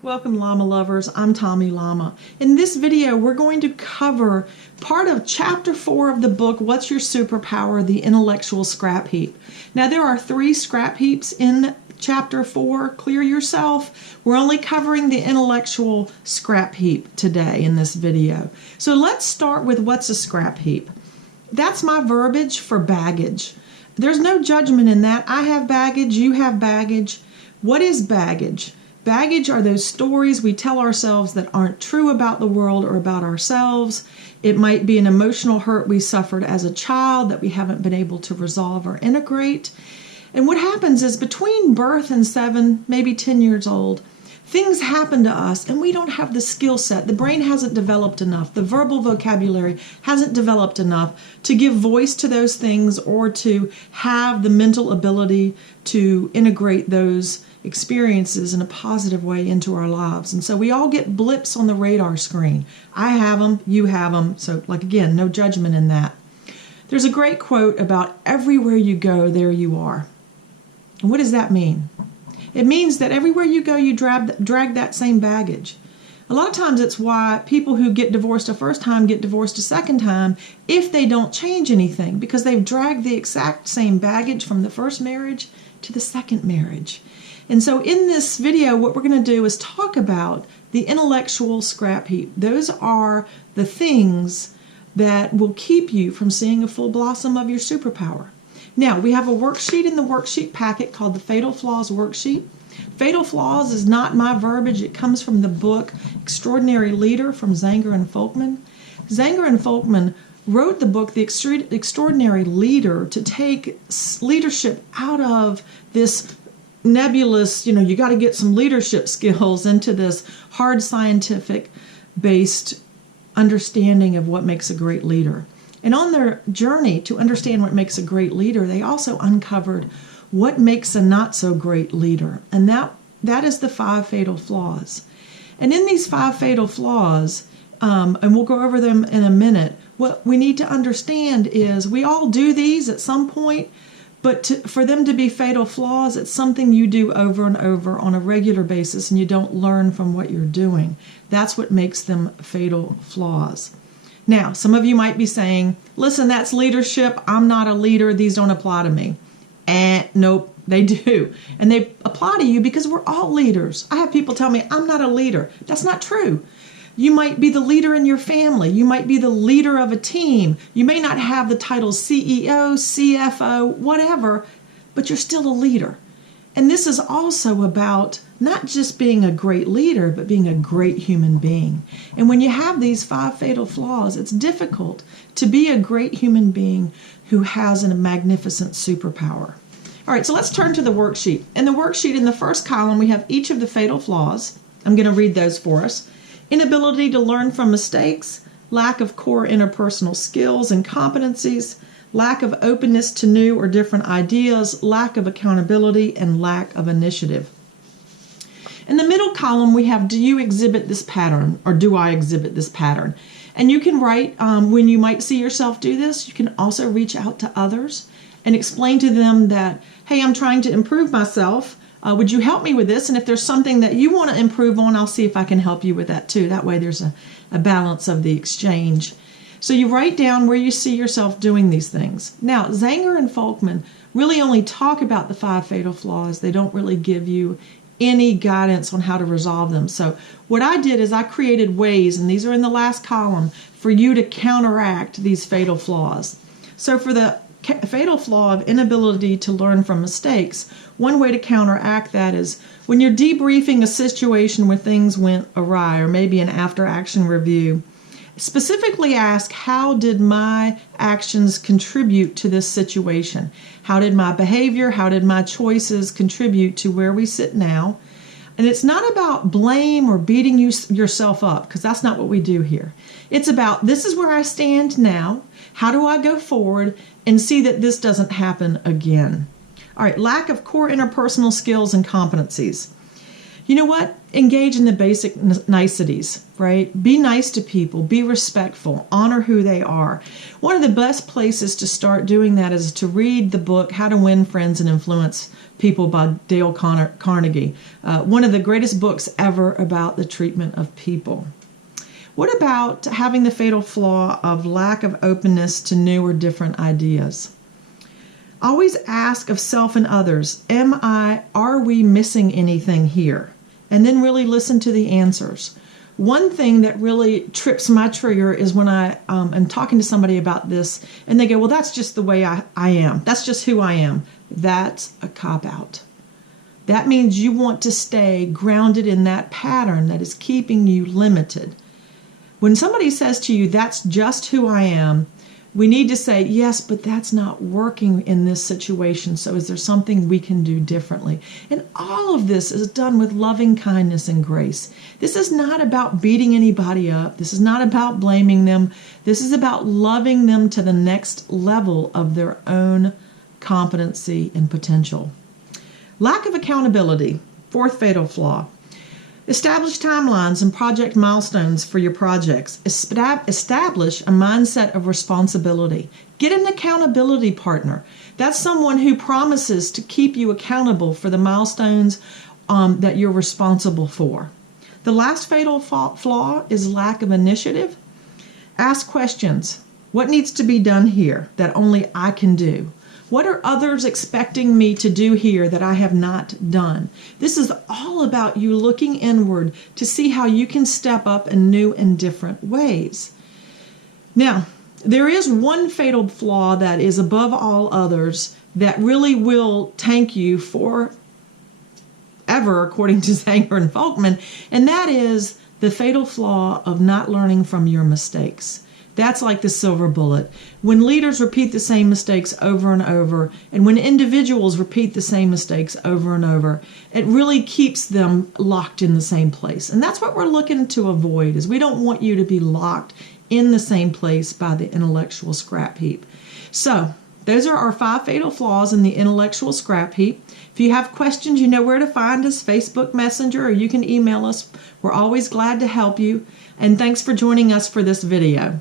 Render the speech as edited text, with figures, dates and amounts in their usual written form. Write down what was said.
Welcome Llama lovers, I'm Tomi Llama. In this video we're going to cover part of chapter 4 of the book, What's Your Superpower? The Intellectual Scrap Heap. Now there are 3 scrap heaps in chapter 4, clear yourself. We're only covering the intellectual scrap heap today in this video. So let's start with what's a scrap heap. That's my verbiage for baggage. There's no judgment in that. I have baggage, you have baggage. What is baggage? Baggage are those stories we tell ourselves that aren't true about the world or about ourselves. It might be an emotional hurt we suffered as a child that we haven't been able to resolve or integrate. And what happens is between birth and 7, maybe 10 years old, things happen to us and we don't have the skill set. The brain hasn't developed enough. The verbal vocabulary hasn't developed enough to give voice to those things or to have the mental ability to integrate those experiences in a positive way into our lives. And so we all get blips on the radar screen. I have them, you have them. So again, no judgment in that. There's a great quote about everywhere you go, there you are. And what does that mean? It means that everywhere you go, you drag that same baggage. A lot of times it's why people who get divorced a first time get divorced a second time if they don't change anything, because they've dragged the exact same baggage from the first marriage to the second marriage. And so in this video, what we're going to do is talk about the intellectual scrap heap. Those are the things that will keep you from seeing a full blossom of your superpower. Now, we have a worksheet in the worksheet packet called the Fatal Flaws Worksheet. Fatal Flaws is not my verbiage. It comes from the book Extraordinary Leader from Zenger and Folkman. Zenger and Folkman wrote the book The Extraordinary Leader to take leadership out of this nebulous, you got to get some leadership skills into this hard scientific based understanding of what makes a great leader. And on their journey to understand what makes a great leader, they also uncovered what makes a not so great leader. And that is the 5 fatal flaws. And in these 5 fatal flaws, and we'll go over them in a minute, what we need to understand is we all do these at some point. But for them to be fatal flaws, it's something you do over and over on a regular basis and you don't learn from what you're doing. That's what makes them fatal flaws. Now, some of you might be saying, listen, that's leadership. I'm not a leader. These don't apply to me. Nope, they do. And they apply to you because we're all leaders. I have people tell me, I'm not a leader. That's not true. You might be the leader in your family. You might be the leader of a team. You may not have the titles CEO, CFO, whatever, but you're still a leader. And this is also about not just being a great leader, but being a great human being. And when you have these 5 fatal flaws, it's difficult to be a great human being who has a magnificent superpower. All right, so let's turn to the worksheet. In the worksheet, in the first column, we have each of the fatal flaws. I'm going to read those for us. Inability to learn from mistakes, lack of core interpersonal skills and competencies, lack of openness to new or different ideas, lack of accountability, and lack of initiative. In the middle column, we have, do you exhibit this pattern, or do I exhibit this pattern? And you can write when you might see yourself do this. You can also reach out to others and explain to them that, hey, I'm trying to improve myself. Would you help me with this? And if there's something that you want to improve on, I'll see if I can help you with that too. That way there's a balance of the exchange. So you write down where you see yourself doing these things. Now, Zenger and Folkman really only talk about the 5 fatal flaws. They don't really give you any guidance on how to resolve them. So what I did is I created ways, and these are in the last column, for you to counteract these fatal flaws. So for the fatal flaw of inability to learn from mistakes, one way to counteract that is when you're debriefing a situation where things went awry, or maybe an after-action review, specifically ask, how did my actions contribute to this situation? How did my behavior, how did my choices contribute to where we sit now? And it's not about blame or beating yourself up, because that's not what we do here. It's about, this is where I stand now. How do I go forward and see that this doesn't happen again? All right, lack of core interpersonal skills and competencies. You know what? Engage in the basic niceties, right? Be nice to people, be respectful, honor who they are. One of the best places to start doing that is to read the book, How to Win Friends and Influence People by Dale Carnegie. One of the greatest books ever about the treatment of people. What about having the fatal flaw of lack of openness to new or different ideas? Always ask of self and others, are we missing anything here? And then really listen to the answers. One thing that really trips my trigger is when I am talking to somebody about this and they go, well, that's just the way I am. That's just who I am. That's a cop-out. That means you want to stay grounded in that pattern that is keeping you limited. When somebody says to you, that's just who I am, we need to say, yes, but that's not working in this situation. So is there something we can do differently? And all of this is done with loving kindness and grace. This is not about beating anybody up. This is not about blaming them. This is about loving them to the next level of their own competency and potential. Lack of accountability, fourth fatal flaw. Establish timelines and project milestones for your projects. Establish a mindset of responsibility. Get an accountability partner. That's someone who promises to keep you accountable for the milestones that you're responsible for. The last fatal flaw is lack of initiative. Ask questions. What needs to be done here that only I can do? What are others expecting me to do here that I have not done? This is all about you looking inward to see how you can step up in new and different ways. Now, there is one fatal flaw that is above all others that really will tank you forever, according to Sanger and Folkman, and that is the fatal flaw of not learning from your mistakes. That's like the silver bullet. When leaders repeat the same mistakes over and over, and when individuals repeat the same mistakes over and over, it really keeps them locked in the same place. And that's what we're looking to avoid, is we don't want you to be locked in the same place by the intellectual scrap heap. So, those are our 5 fatal flaws in the intellectual scrap heap. If you have questions, you know where to find us, Facebook Messenger, or you can email us. We're always glad to help you. And thanks for joining us for this video.